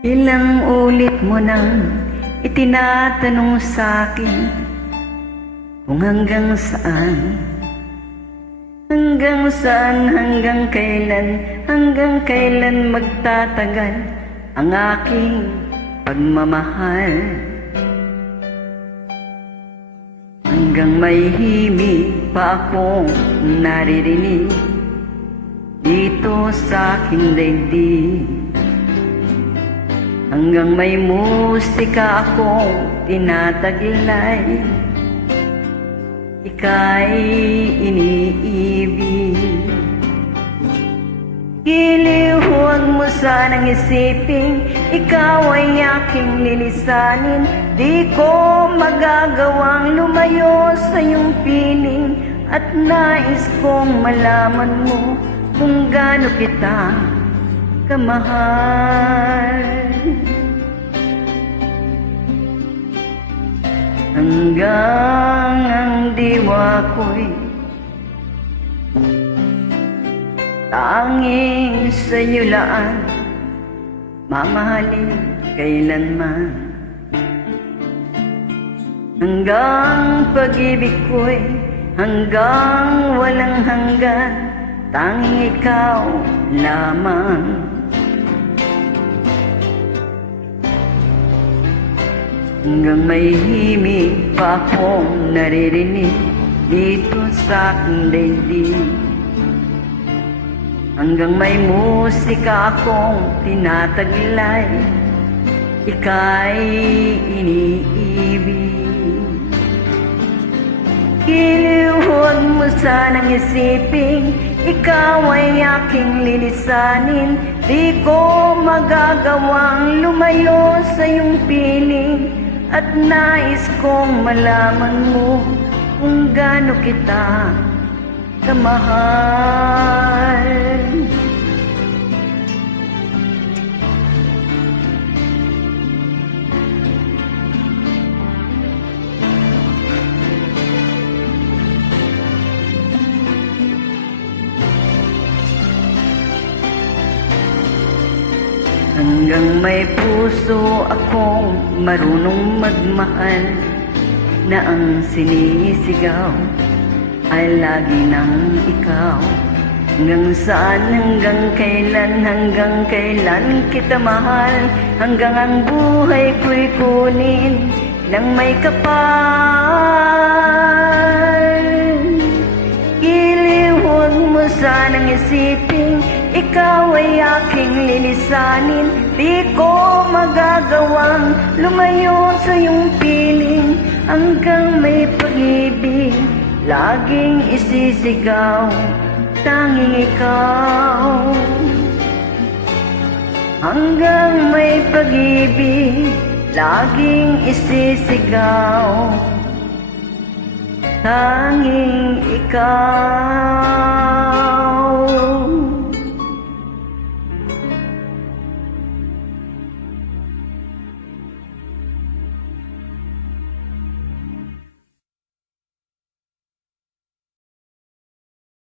Ilang ulit mo nang itinatanong sa'kin kung hanggang saan, hanggang kailan magtatagal ang aking pagmamahal. Hanggang may himig pa akong naririnig dito sa aking daigdig. Hanggang may musika akong tinataglay, ika'y iniibig. Giliw, huwag mo sanang isiping ikaw ay aking lilisanin. Di ko magagawang lumayo sa iyong piling, at nais kong malaman mo kung gaano kita kamahal. Hanggang ang diwa ko'y tanging sa'yo laan, mamahalin kailanman. Hanggang pag-ibig ko'y hanggang walang hanggan, tanging ikaw lamang. Hanggang may himig pa akong naririnig dito sa aking daigdig. Hanggang may musika akong tinataglay, ika'y iniibig. Giliw, huwag mo sanang isiping ikaw ay aking lilisanin. Di ko magagawang lumayo sa iyong piling, at nais kong malaman mo kung gaano kita kamahal. Hanggang may puso akong marunong magmahal, na ang sinisigaw ay lagi ng ikaw. Hanggang saan, hanggang kailan kita mahal, hanggang ang buhay ko'y kunin ng may kapal. Giliw, huwag mo sanang isiping ikaw ay aking lilisanin. Di ko magagawang lumayo sa iyong piling, hanggang may pag-ibig laging isisigaw, tanging ikaw. Hanggang may pag-ibig laging isisigaw, tanging ikaw.